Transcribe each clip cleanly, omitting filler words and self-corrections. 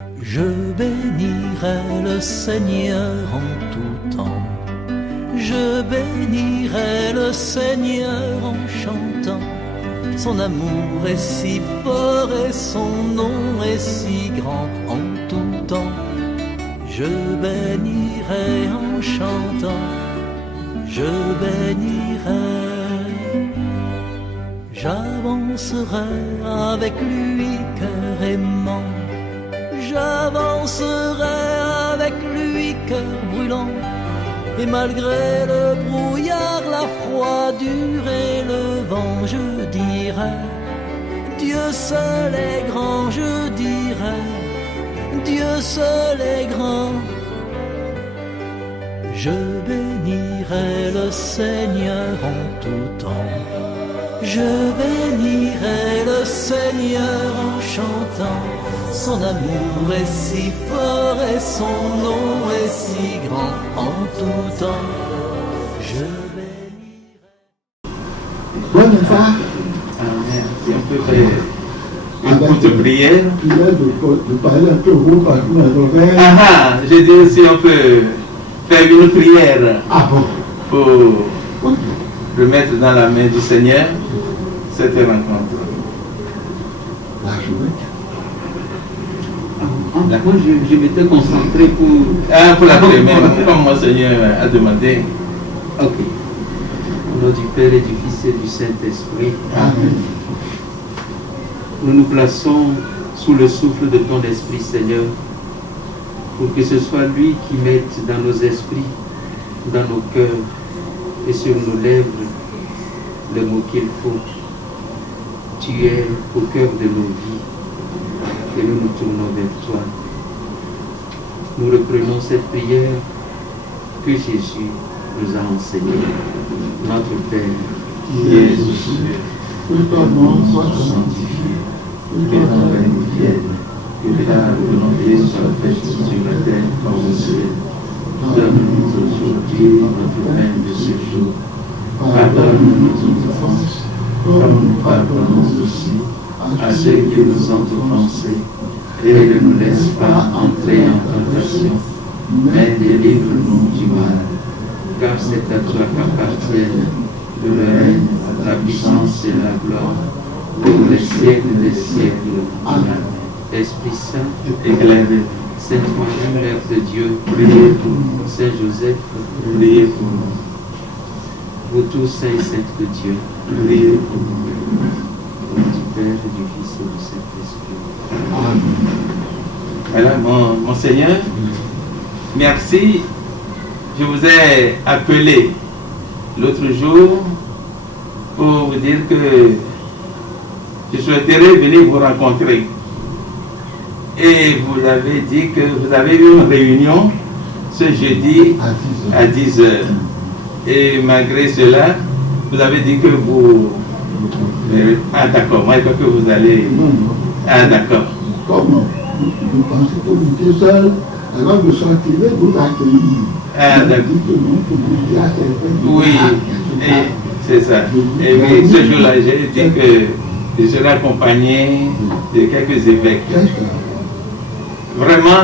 Je bénirai le Seigneur en tout temps. Je bénirai le Seigneur en chantant. Son amour est si fort et son nom est si grand en tout temps. Je bénirai en chantant. Je bénirai. J'avancerai avec lui cœur aimant. J'avancerai avec lui cœur brûlant. Et malgré le brouillard, la froidure et le vent, je dirai, Dieu seul est grand, je dirai, Dieu seul est grand. Je bénirai le Seigneur en tout temps. Je bénirai le Seigneur en chantant. Son amour est si fort et son nom est si grand en tout temps. Je bénirai. Bonne fois. Amen. Si on peut faire une courte prière. Il a de parler un peu haut parce qu'on a l'oreille. Ah, j'ai dit aussi on peut faire une prière pour remettre dans la main du Seigneur cette rencontre. D'accord, je m'étais concentré pour... Pour la première, comme mon Seigneur a demandé. Ok. Au nom du Père et du Fils et du Saint-Esprit. Amen. Nous nous plaçons sous le souffle de ton Esprit, Seigneur, pour que ce soit lui qui mette dans nos esprits, dans nos cœurs et sur nos lèvres le mot qu'il faut. Tu es au cœur de nos vies et nous nous tournons vers toi. Nous reprenons cette prière que Jésus nous a enseignée. Notre Père, Jésus, Que ton nom soit sanctifié, que ton règne vienne, que ta volonté soit faite sur la terre comme au ciel. Donne-nous aujourd'hui notre pain de ce jour. Pardonne-nous nos offenses, comme nous pardonnons aussi à ceux qui nous ont offensés. Et ne nous laisse pas entrer en tentation, mais délivre-nous du mal. car c'est à toi qu'appartiennent le règne, la puissance et la gloire, pour les siècles des siècles. Amen. Esprit Saint, Éclairez, Sainte Marie, Mère de Dieu, priez pour nous, Saint Joseph, priez pour nous, vous tous saints et saintes de Dieu, priez pour nous. au nom du Père et du Fils et du Saint-Esprit. Voilà, mon Seigneur, merci. Je vous ai appelé l'autre jour pour vous dire que je souhaiterais venir vous rencontrer. Et vous avez dit que vous avez eu une réunion ce jeudi à 10 h. Et malgré cela, vous avez dit que vous... Ah d'accord, moi je crois que vous allez... Ah d'accord. Comment nous pensons que vous étiez seul, alors le sentiment vous accueillir. Ah d'accord. Oui, c'est ça. Et oui, ce jour-là, j'ai dit que je serai accompagné de quelques évêques. Vraiment,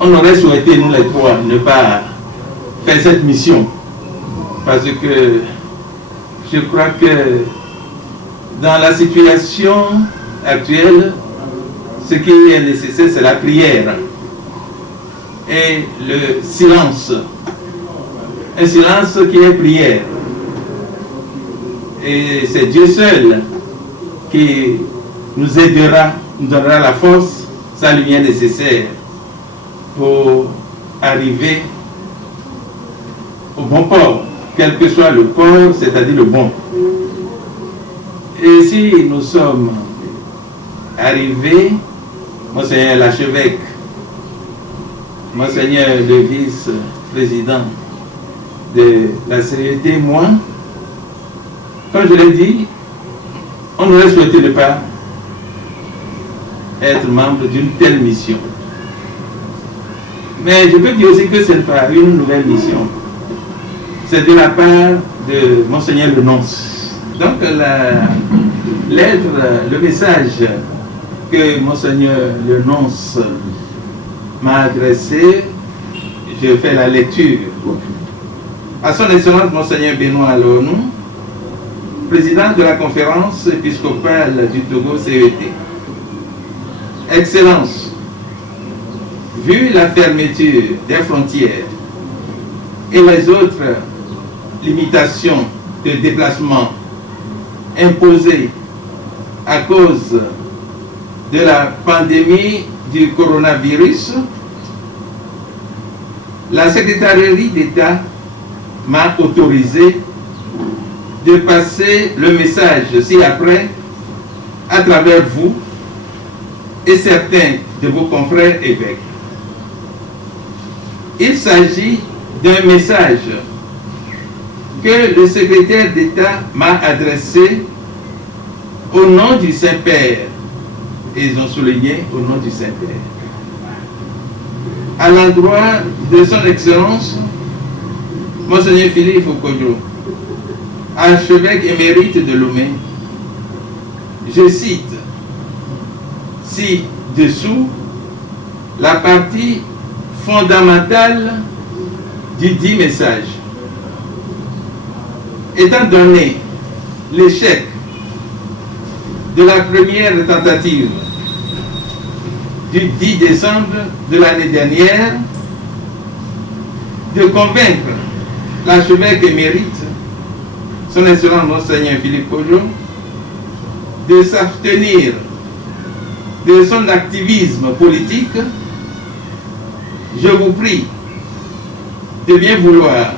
on aurait souhaité, nous les trois, ne pas faire cette mission. Parce que je crois que dans la situation actuelle, ce qui est nécessaire, c'est la prière et le silence. Un silence qui est prière. Et c'est Dieu seul qui nous aidera, nous donnera la force, sa lumière nécessaire pour arriver au bon port, quel que soit le port, c'est-à-dire le bon. Et si nous sommes arrivés, Monseigneur l'archevêque, Monseigneur le vice-président de la CET, moi, comme je l'ai dit, on aurait souhaité ne pas être membre d'une telle mission. Mais je peux dire aussi que ce n'est pas une nouvelle mission. C'est de la part de Monseigneur le nonce. Donc la lettre, le message que Monseigneur le nonce m'a adressé, je fais la lecture. À son Excellence Monseigneur Benoît Alonou, président de la conférence épiscopale du Togo CET. Excellence, vu la fermeture des frontières et les autres limitations de déplacement imposées à cause de la pandémie du coronavirus, la Secrétariat d'État m'a autorisé de passer le message ci-après à travers vous et certains de vos confrères évêques. Il s'agit d'un message que le secrétaire d'État m'a adressé au nom du Saint-Père, et ils ont souligné au nom du Saint-Père, à l'endroit de son Excellence Monseigneur Philippe Okojo, archevêque émérite de Lomé. Je cite ci-dessous la partie fondamentale du dit message. Étant donné l'échec de la première tentative du 10 décembre de l'année dernière de convaincre l'archevêque émérite, son Excellence Monseigneur Philippe Okojo, de s'abstenir de son activisme politique, je vous prie de bien vouloir,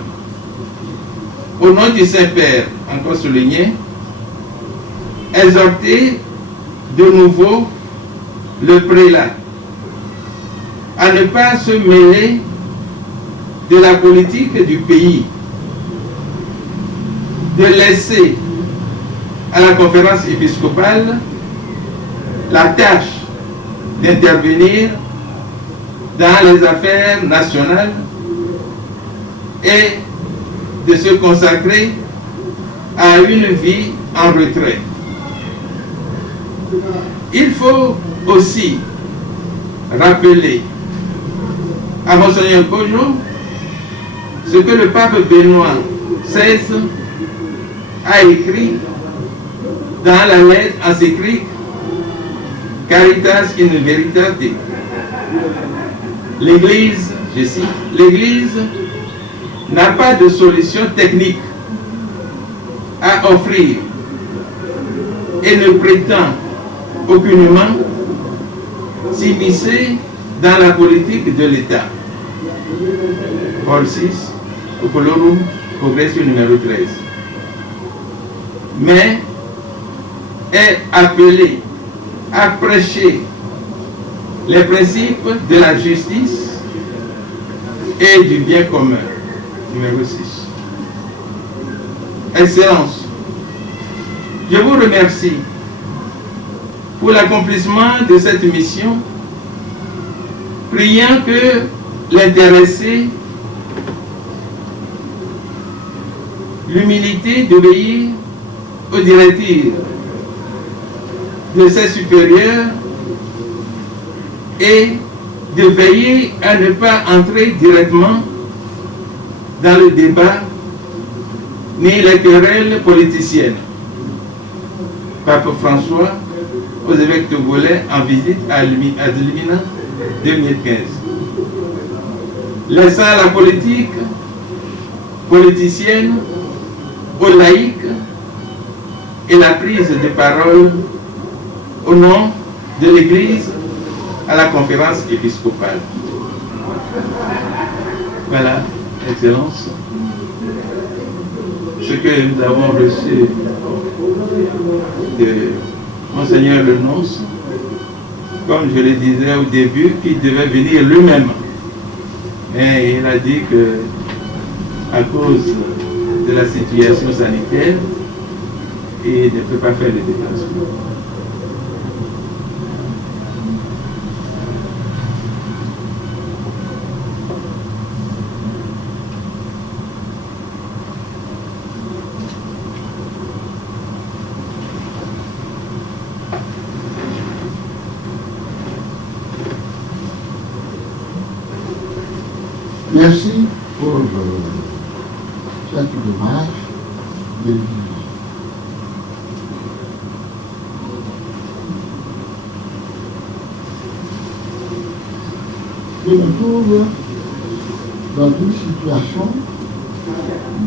au nom du Saint-Père, encore souligné, exhorter de nouveau le prélat à ne pas se mêler de la politique du pays, de laisser à la conférence épiscopale la tâche d'intervenir dans les affaires nationales et de se consacrer à une vie en retrait. Il faut aussi rappeler à Monseigneur Okojo ce que le pape Benoît XVI a écrit dans la lettre encyclique Caritas in Veritate. L'Église, je cite, l'Église n'a pas de solution technique à offrir et ne prétend aucunement s'immiscer dans la politique de l'État. Paul VI, Ocolorum, Progressio numéro 13. Mais est appelé à prêcher les principes de la justice et du bien commun. Numéro 6. Excellence, je vous remercie pour l'accomplissement de cette mission, priant que l'intéressé, l'humilité d'obéir aux directives de ses supérieurs et de veiller à ne pas entrer directement dans le débat ni les querelles politiciennes. Pape François aux évêques togolais en visite à Limina 2015. Laissant la politique politicienne aux laïcs et la prise de parole au nom de l'Église à la conférence épiscopale. Voilà, Excellence, ce que nous avons reçu de Monseigneur le nonce, comme je le disais au début, qu'il devait venir lui-même. Mais il a dit que, à cause de la situation sanitaire, il ne peut pas faire le déplacement. Merci pour cette démarche de l'Église. Je me trouve dans une situation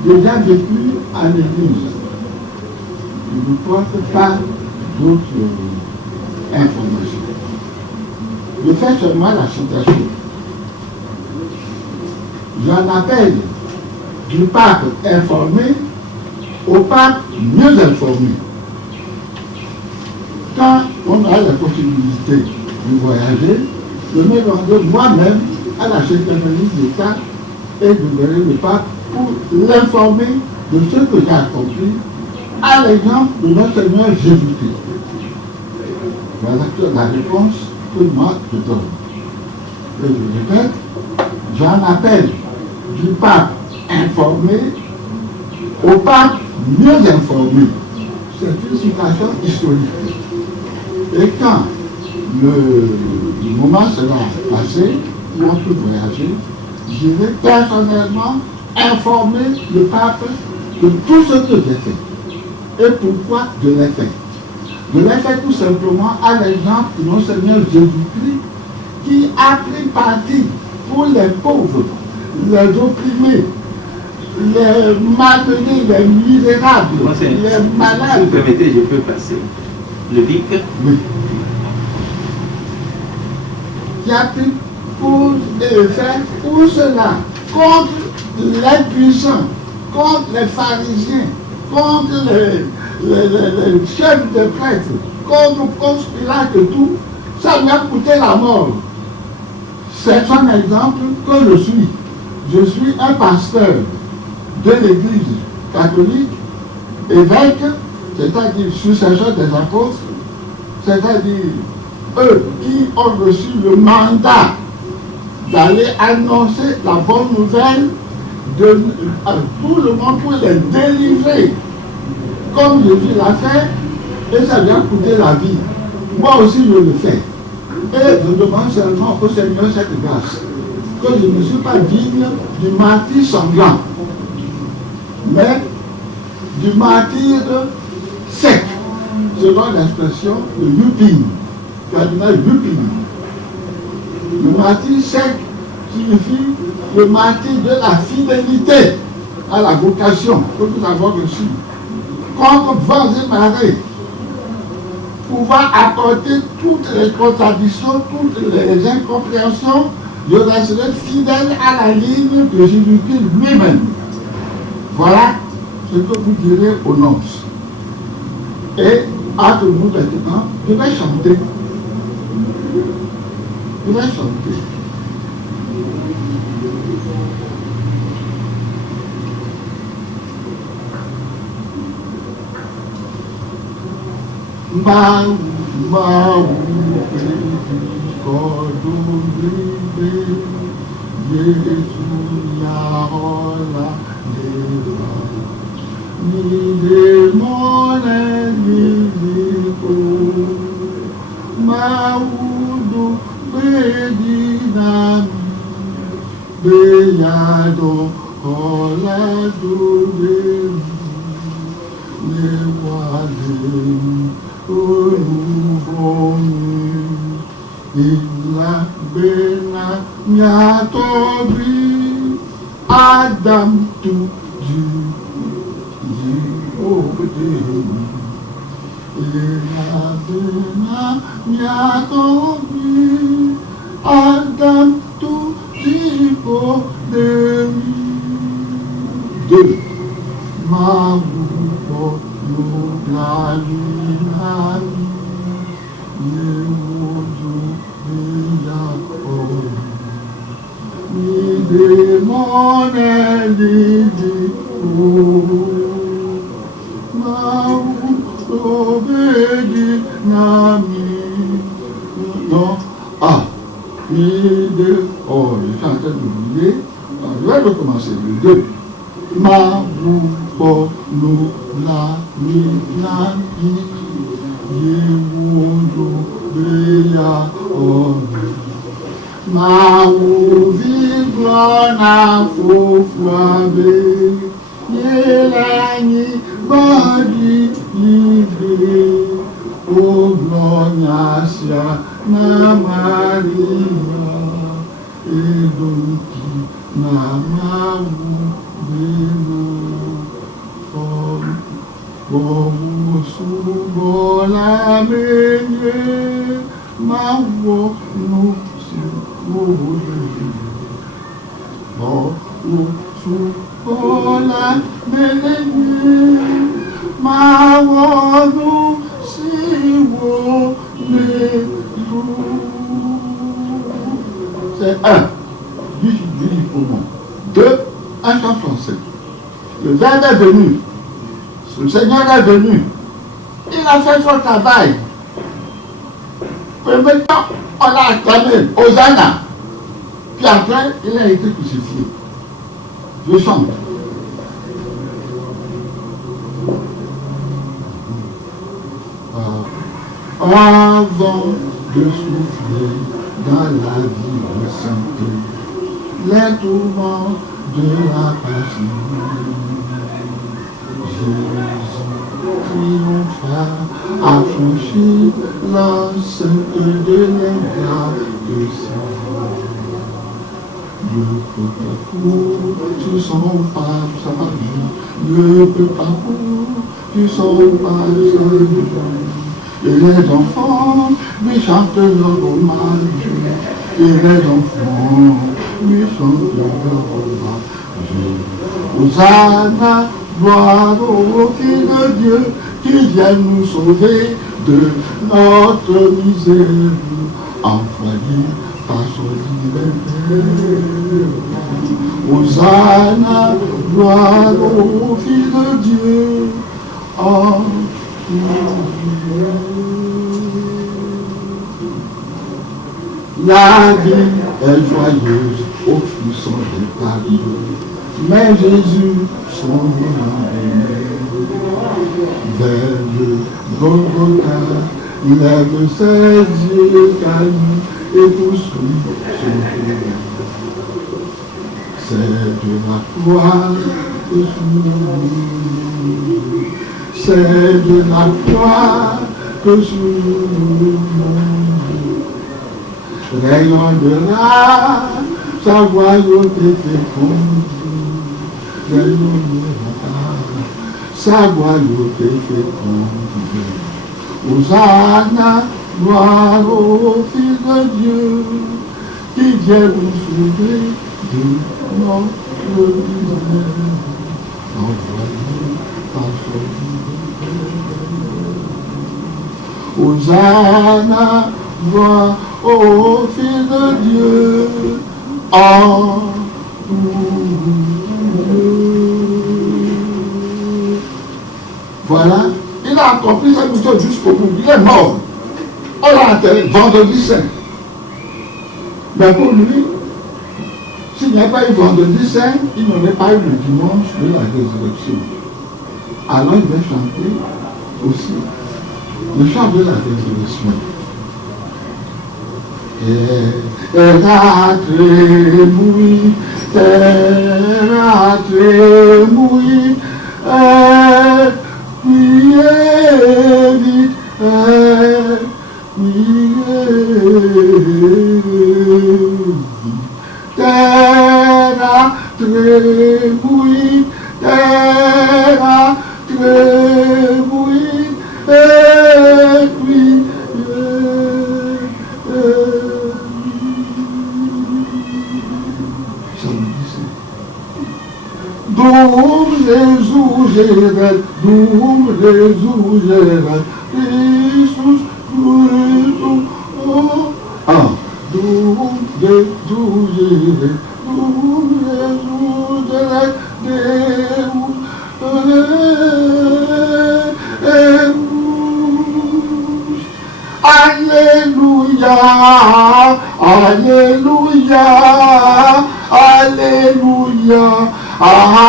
déjà vécue à l'Église. Je ne porte pas d'autres informations. Je fais seulement la citation. J'en appelle du pape informé au pape mieux informé. Quand on a la possibilité de voyager, je me rends moi-même à la Secrétaire d'État et de verrai le pape pour l'informer de ce que j'ai accompli à l'exemple de notre Seigneur Jésus-Christ. Voilà la réponse que moi je donne. Et je répète, j'en appelle du pape informé au pape mieux informé. C'est une situation historique. Et quand le moment sera passé, où on peut voyager, je vais personnellement informer le pape de tout ce que j'ai fait. Et pourquoi je l'ai fait? Je l'ai fait tout simplement à l'exemple de notre Seigneur Jésus-Christ qui a pris parti pour les pauvres, les opprimés, les malmenés, les misérables, les malades. Si vous permettez, je peux passer. Le vic. Oui. Qui a pris pour faire pour cela, contre les puissants, contre les pharisiens, contre les chefs de prêtres, contre Ponce Pilate et tout, ça lui a coûté la mort. C'est son exemple que je suis. Je suis un pasteur de l'Église catholique, évêque, c'est-à-dire successeur des apôtres, c'est-à-dire eux qui ont reçu le mandat d'aller annoncer la bonne nouvelle à tout le monde pour les délivrer, comme Jésus l'a fait, et ça lui a coûté la vie. Moi aussi je le fais. Et je demande seulement au Seigneur cette grâce, que je ne suis pas digne du martyr sanglant, mais du martyr sec, selon l'expression de Lupin, cardinal Lupin. Le martyr sec signifie le martyr de la fidélité à la vocation que nous avons reçue, contre vents et marées, pouvoir apporter toutes les contradictions, toutes les incompréhensions, je resterai fidèle à la ligne de Jésus-Christ lui-même. Voilà ce que vous direz aux nonces. Et entre nous maintenant, je vais chanter. Je vais chanter. Adam tout Adam tout de ma je vais recommencer le 2. ma vibrona fofwabe, yelani badi libre, o gloriasia na Maria, edonki na mawubena, Bomu subola menye, mawo no subola. Bomu subola menye, mawo no subola. C'est un, du pour moi. Deux, un chant français. Le verbe est venu. Le Seigneur est venu. Il a fait son travail. Premier temps, on l'a acclamé, Hosanna. Puis après, il a été crucifié. Je chante. Avant de souffler dans la vie de santé, les tourments de la passion, Jésus triomphant a franchi l'enceinte de l'égard de Sion. Le peuple parcourt sur son passage, le peuple parcourt sur son passage. Et les enfants lui chantent leur hommage, et les enfants lui chantent leur hommage. Hosanna, gloire au Fils de Dieu, qui vient nous sauver de notre misère, enfreint par son divin. Hosanna, gloire au Fils de Dieu, la vie est joyeuse au frisson des pavillons, mais Jésus, son nom vers le Golgotha, lève ses yeux calmes et poursuit son regard. C'est de la croix que c'est de la croix que sur le monde rayonnera sa royauté féconde, rayonnera sa royauté féconde. Hosanna, gloire au Fils de Dieu, qui vient nous sauver de notre misère, envoyé par son Hosanna, gloire au Fils de Dieu, en Voilà, il a accompli sa mission jusqu'au bout. Il est mort. On l'a enterré vendredi saint. Mais pour lui, s'il n'y a pas eu vendredi saint, il n'aurait pas eu le dimanche de la résurrection. Alors il va chanter aussi le chant de la résurrection. Terre a tremouillé, terre a tremouillé, priez vite, terre a tremouillé, terre a tremouillé, Doum Jesus Geret, Doum Jesus Geret, Jesus Christus, Doum Jesus Geret, Doum Jesus Geret, Deus, Alléluia, Alléluia, Alléluia, Alléluia.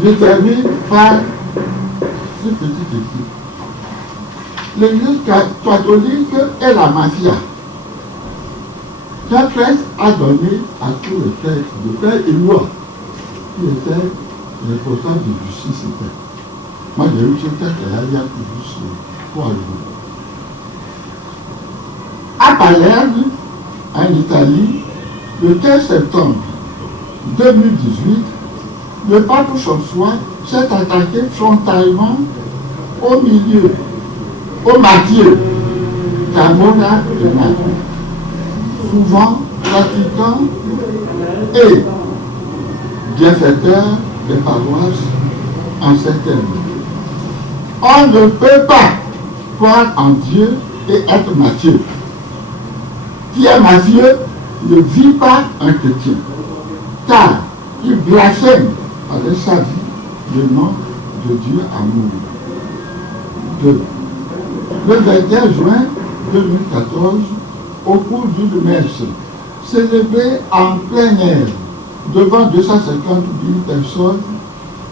Je termine par petite équipe. L'Église catholique est la mafia. Pierre XIII a donné à tous les frères de Père Éloi, qui était responsable de justice. Moi, j'ai eu ce texte à l'Alliance pour aller. À Palerme, en Italie, le 15 septembre 2018, le pape François s'est attaqué frontalement au milieu, au martyr Carmona de Naples, souvent pratiquant et bienfaiteur des paroisses en ces termes. On ne peut pas croire en Dieu et être mafieux. Qui est mafieux ne vit pas un chrétien, car il blasphème avec sa vie le nom de Dieu amour. 2. Le 21 juin 2014, au cours d'une messe célébrée en plein air devant 250 000 personnes,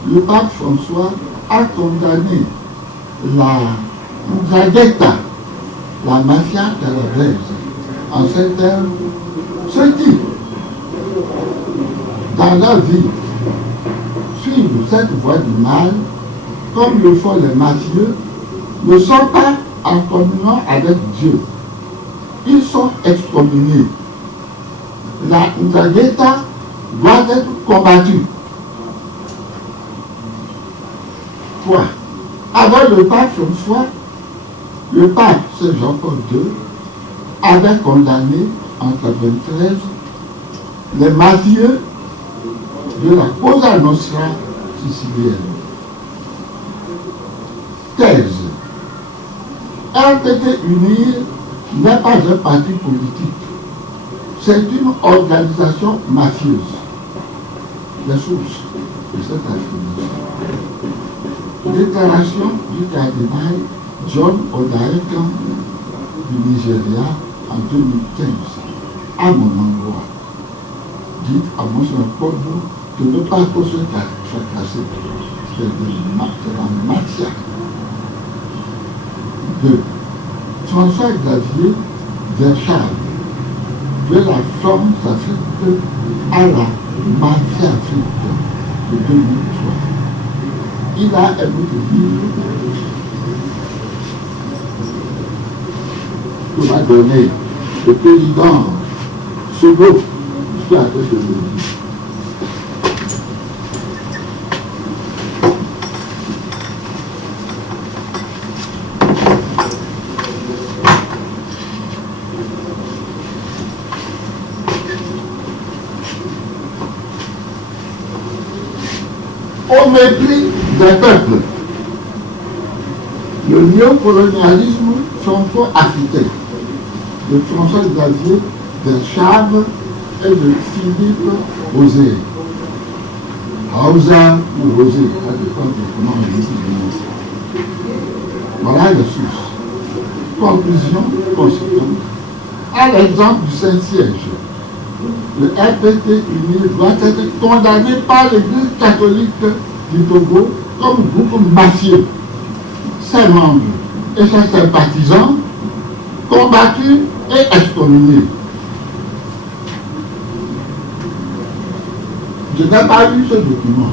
le pape François a condamné la Ndrangheta, la mafia calabraise, en ces termes: ceux qui, dans leur vie, suivent cette voie du mal, comme le font les mafieux, ne sont pas en communion avec Dieu. Ils sont excommuniés. La Ndrangheta doit être combattue. 3. Avant le pape François, le pape Saint Jean-Paul II avait condamné en 1993 les mafieux de la Cosa Nostra sicilienne. Thèse. RPT Unir n'est pas un parti politique. C'est une organisation mafieuse. Les sources de cette affirmation. Déclaration du cardinal John Onaiyekan du Nigeria en 2015, à mon endroit. Dites à Monseigneur Pogbo de ne pas trop se fracasser. C'est de la mafia. 2. François Xavier Verschav, de la France Afrique à la mafia afrique de 2003. Il a un autre livre que m'a donné le président Sebo, qui a fait de lui. Au mépris des peuples, le néocolonialisme franco-africain de François Xavier Verschav et de Philippe Rosé. Hausa ou Rosé, ça dépend de comment on dit. Voilà les sources. Conclusion conséquente. À l'exemple du Saint-Siège, le RPT uni doit être condamné par l'Église catholique du Togo comme groupe mafieux. Ses membres et ses sympathisants combattus et excommuniés. Je n'ai pas lu ce document.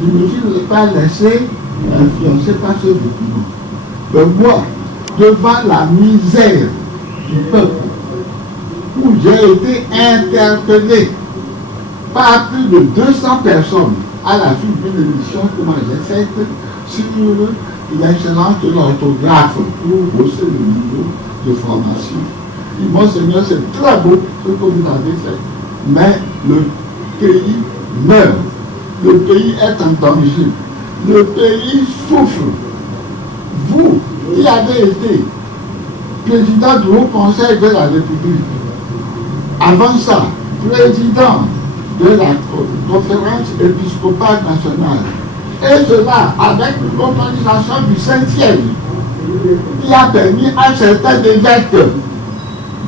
Je ne me suis pas laissé influencer par ce document. Mais moi, devant la misère du peuple, où j'ai été interpellé par plus de 200 personnes à la suite d'une émission que moi j'ai faite sur l'excellence de l'orthographe pour hausser le niveau de formation. Et Monseigneur, c'est très beau ce que vous avez fait, mais le pays meurt, le pays est en danger, le pays souffre. Vous qui avez été président du Haut Conseil de la République, avant ça, président de la conférence épiscopale nationale, et cela avec l'autorisation du Saint-Siège, qui a permis à certains évêques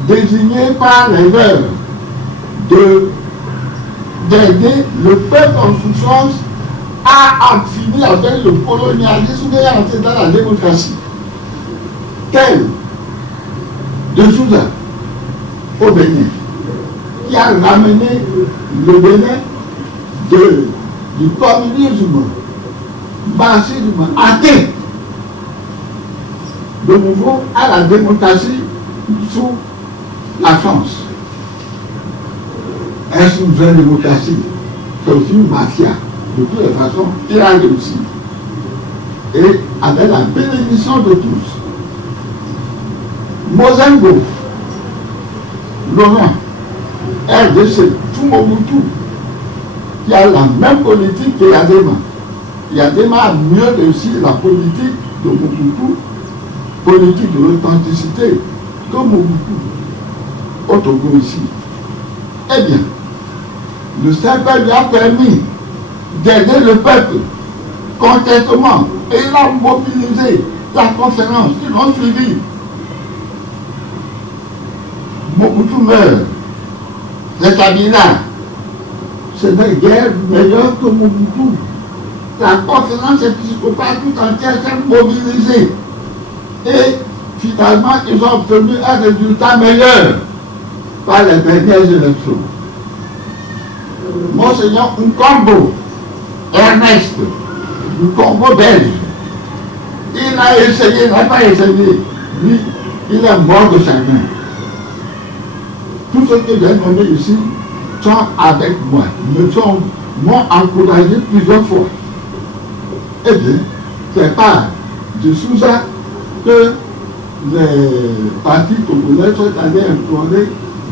désignés par les leurs d'aider le peuple en souffrance a fini avec le colonialisme et est entré dans la démocratie. Tel de Souza au Bénin, qui a ramené le Bénin du communisme, marxisme, athée, de nouveau à la démocratie sous la France. Est-ce une vraie démocratie? C'est aussi une mafia. De toutes les façons, il a réussi. Et avec la bénédiction de tous. Mozengo, Laurent, RDC, tout Mobutu, qui a la même politique que Yadema. Yadema a mieux réussi la politique de Mobutu, politique de l'authenticité, que Mobutu, au Togo ici. Eh bien, le Saint-Père lui a permis d'aider le peuple concrètement. Et il a mobilisé la conférence, ils l'ont suivi. Mobutu meurt. C'est Kabila. Ce n'est guère meilleur que Mobutu. La conférence épiscopale tout entière s'est mobilisée. Et finalement, ils ont obtenu un résultat meilleur par les dernières élections. Monseigneur Nkombo, Ernest, Nkombo belge, il a essayé, il n'a pas essayé. Lui, il est mort de chagrin. Tous ceux que j'ai nommés ici sont avec moi, m'ont encouragé plusieurs fois. Eh bien, c'est pas de Souza que les partis togolais sont allés implorer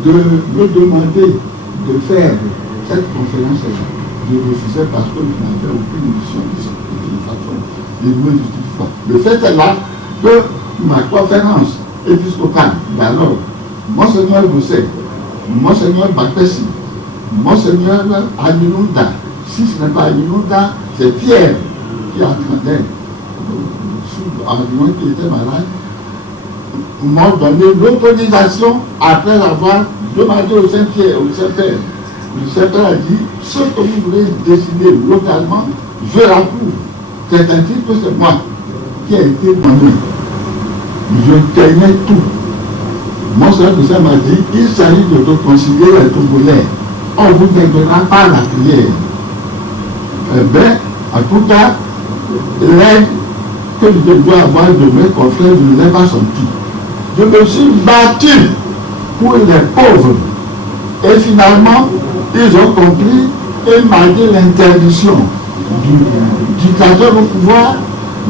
de me demander de faire cette conférence-là. Je refusais parce que je n'avais aucune mission de toute façon. Je ne me justifie pas. Le fait est là que ma conférence épiscopale, d'alors, Monseigneur Gousset, Monseigneur Bakessi, Monseigneur Aminouda, si ce n'est pas Aminouda, c'est Pierre qui attendait, qui était malade, m'ont donné l'autorisation après avoir demandé au Saint-Pierre, au Saint-Père. Le Saint-Père a dit, ce que vous voulez décider localement, je l'approuve. C'est ainsi que c'est moi qui ai été nommé. Je tenais tout. Mon Seigneur m'a dit, il s'agit de réconcilier les Togolais. On ne vous aidera pas à la prière. Eh bien, en tout cas, l'aide que je dois avoir de mes confrères, je ne l'ai pas senti. Je me suis battu pour les pauvres. Et finalement, ils ont compris et malgré l'interdiction du dictateur au pouvoir,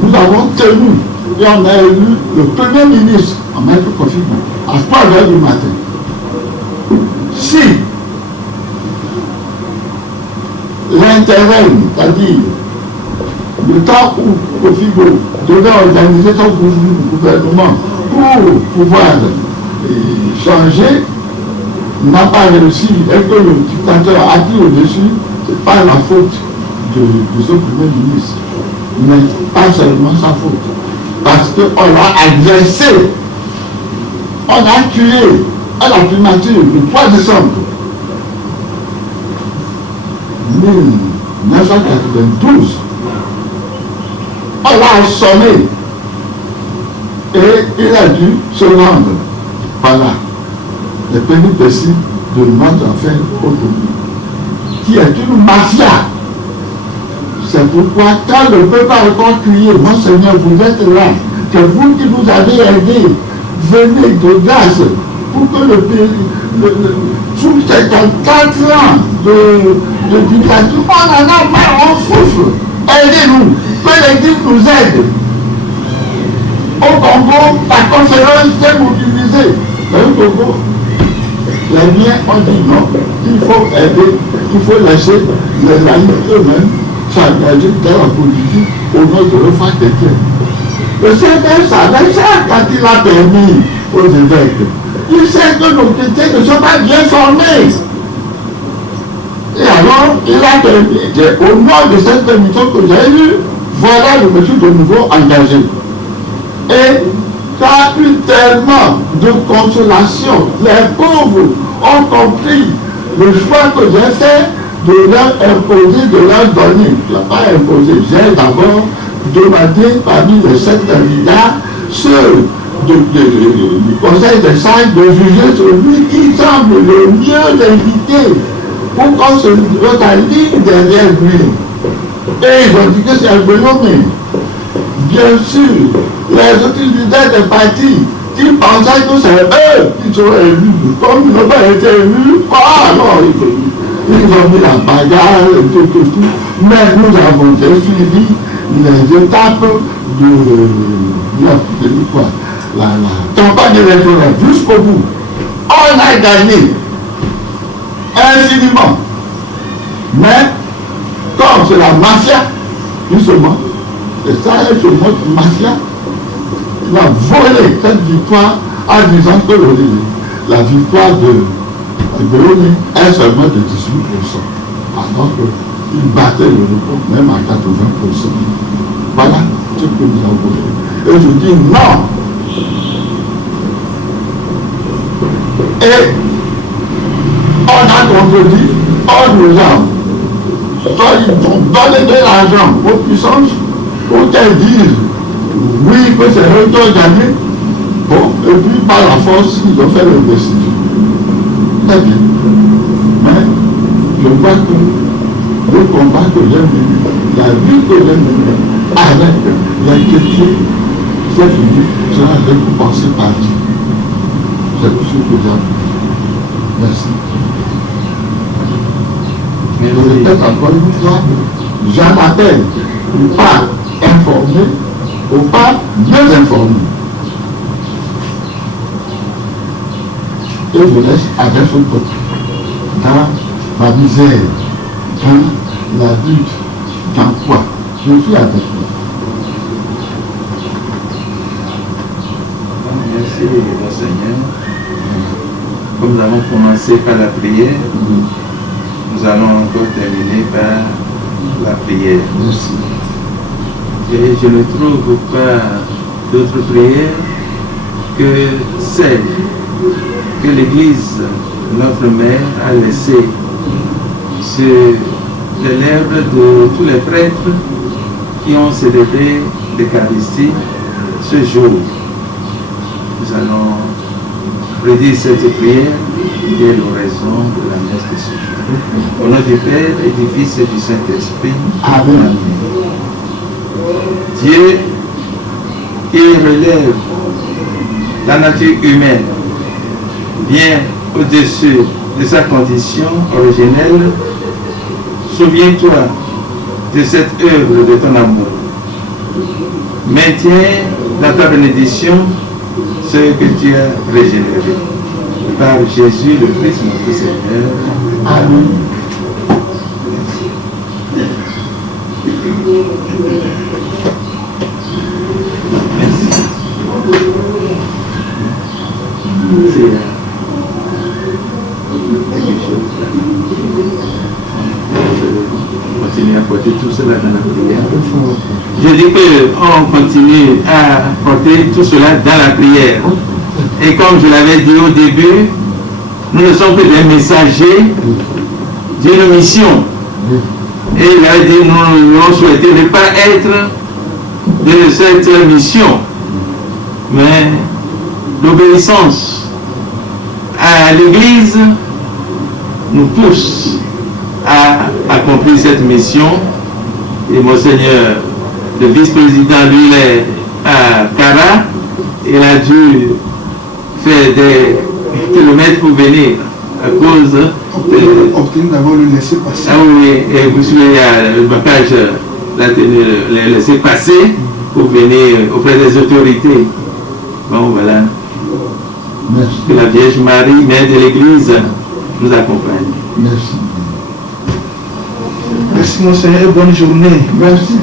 nous avons tenu et on a élu le premier ministre en maître confinement à 3h du matin. Si l'intérêt, c'est-à-dire le temps où Kofigo devait organiser son gouvernement pour pouvoir changer, n'a pas réussi et que le dictateur a pris au-dessus, c'est pas la faute de ce premier ministre, mais pas seulement sa faute. Parce qu'on l'a agressé, on a tué à la primature le 3 décembre 1992. On l'a assommé et il a dû se rendre. Voilà les péripéties de notre affaire aujourd'hui, qui est une mafia. C'est pourquoi quand le peuple a encore crié, mon Seigneur, vous êtes là, c'est vous qui nous avez aidés, venez de grâce pour que le pays, sous ces 4 ans de dictature, on en a marre, on souffre. Aidez-nous, que l'Église nous aide. Au Congo, la conférence s'est mobilisée. Mais au Congo, les miens ont dit non, il faut aider, il faut laisser les laïcs eux-mêmes s'engager dans la politique au nom de la foi chrétienne. Le Seigneur savait ça quand il a permis aux évêques. Il sait que nos chrétiens ne sont pas bien formés. Et alors, il a permis, au nom de cette permission que j'ai eue, voilà, je me suis de nouveau engagé. Et ça a eu tellement de consolation. Les pauvres ont compris le choix que j'ai fait de leur imposer, de leur donner. Tu n'as pas imposé. J'ai d'abord demandé parmi les 7 candidats ceux du conseil des sages de juger celui qui semble le mieux invité pour qu'on se aligne derrière lui. Et ils ont dit que c'est un phénomène. Bien sûr, les autres leaders des partis qui pensaient que c'est eux qui seraient élus, comme ils n'ont pas été élus, alors ils ont mis la bagarre et tout. Mais nous avons suivi les étapes de quoi, la campagne électorale jusqu'au bout. On a gagné infiniment. Mais comme c'est la mafia, justement, et ça est sur notre mafia, il a volé cette victoire en disant que la victoire de l'ONU est seulement de 18%. Alors qu'il battait le record même à 80%. Voilà ce que nous avons fait. Et je dis non. Et on a contredit, on nous a. Soit ils vont donner de l'argent aux puissances pour qu'elles disent oui, que c'est eux qui ont gagné. Bon, et puis par la force, ils ont fait le décision. Très bien. Mais je vois que le combat que j'ai mené, la vie que j'ai menée, avec l'inquiétude, c'est fini, cela récompensé par Dieu. C'est tout ce que j'ai appris. Merci. Peut-être encore une fois, j'en appelle au pas informé, au pas mieux informé. Et je laisse avec ce côté, dans ma misère, dans la lutte, dans quoi je suis avec vous. Merci, mon Seigneur. Comme nous avons commencé par la prière, nous allons encore terminer par la prière. Merci. Et je ne trouve pas d'autre prière que celle que l'Église, notre mère, a laissée sur les lèvres de tous les prêtres qui ont célébré l'Eucharistie ce jour. Nous allons redire cette prière dès l'oraison de la messe de ce jour. Au nom du Père et du Fils et du Saint-Esprit. Amen. Dieu qui relève la nature humaine bien au-dessus de sa condition originelle, souviens-toi de cette œuvre de ton amour. Maintiens dans ta bénédiction ce que tu as régénéré. Par Jésus le Christ, notre Seigneur. Amen. Merci. Continuer à porter tout cela dans la prière. Je dis qu'on continue à porter tout cela dans la prière. Et comme je l'avais dit au début, nous ne sommes que des messagers d'une mission. Et il a dit, nous avons souhaité ne pas être de cette mission, mais l'obéissance à l'Église nous pousse à accomplir cette mission. Et Monseigneur, le vice-président, lui, il est à Cara, il a dû faire des kilomètres pour venir à cause de... Obtenir d'abord le laisser passer. Ah oui, et vous savez, le blocage l'a tenu, le laisser passer pour venir auprès des autorités. Bon, voilà. Merci. Que la Vierge Marie, mère de l'Église, nous accompagne. Merci. Merci Monseigneur, bonne journée. Merci.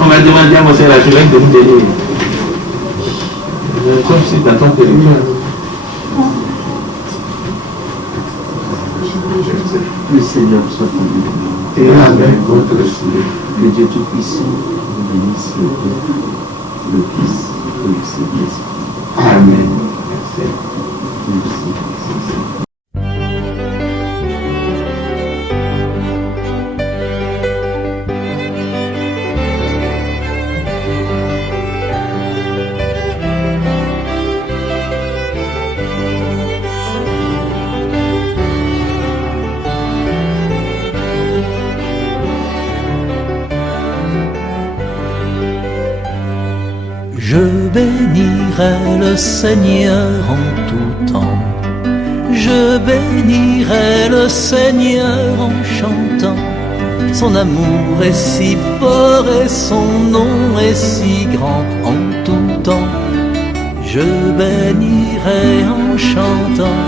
On va demander à Monseigneur l'archevêque de nous bénir. Comme si dans ton territoire. Le Seigneur soit avec vous. Et avec votre esprit. Que Dieu Tout-Puissant vous bénisse, le Père, le Fils et le Saint-Esprit. Amen. Merci. Je bénirai le Seigneur en tout temps. Je bénirai le Seigneur en chantant. Son amour est si fort et son nom est si grand en tout temps. Je bénirai en chantant.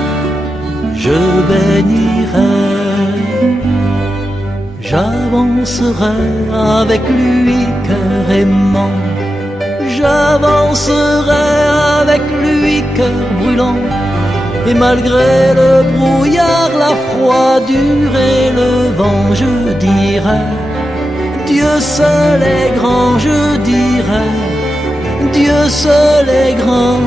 Je bénirai. J'avancerai avec lui cœur aimant. J'avancerai avec lui cœur brûlant. Et malgré le brouillard, la froidure et le vent, je dirai, Dieu seul est grand, je dirai, Dieu seul est grand.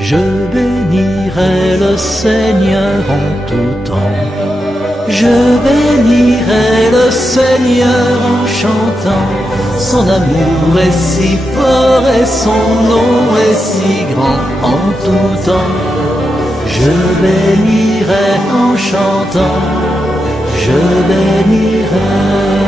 Je bénirai le Seigneur en tout temps. Je bénirai le Seigneur en chantant. Son amour est si fort et son nom est si grand en tout temps. Je bénirai en chantant. Je bénirai.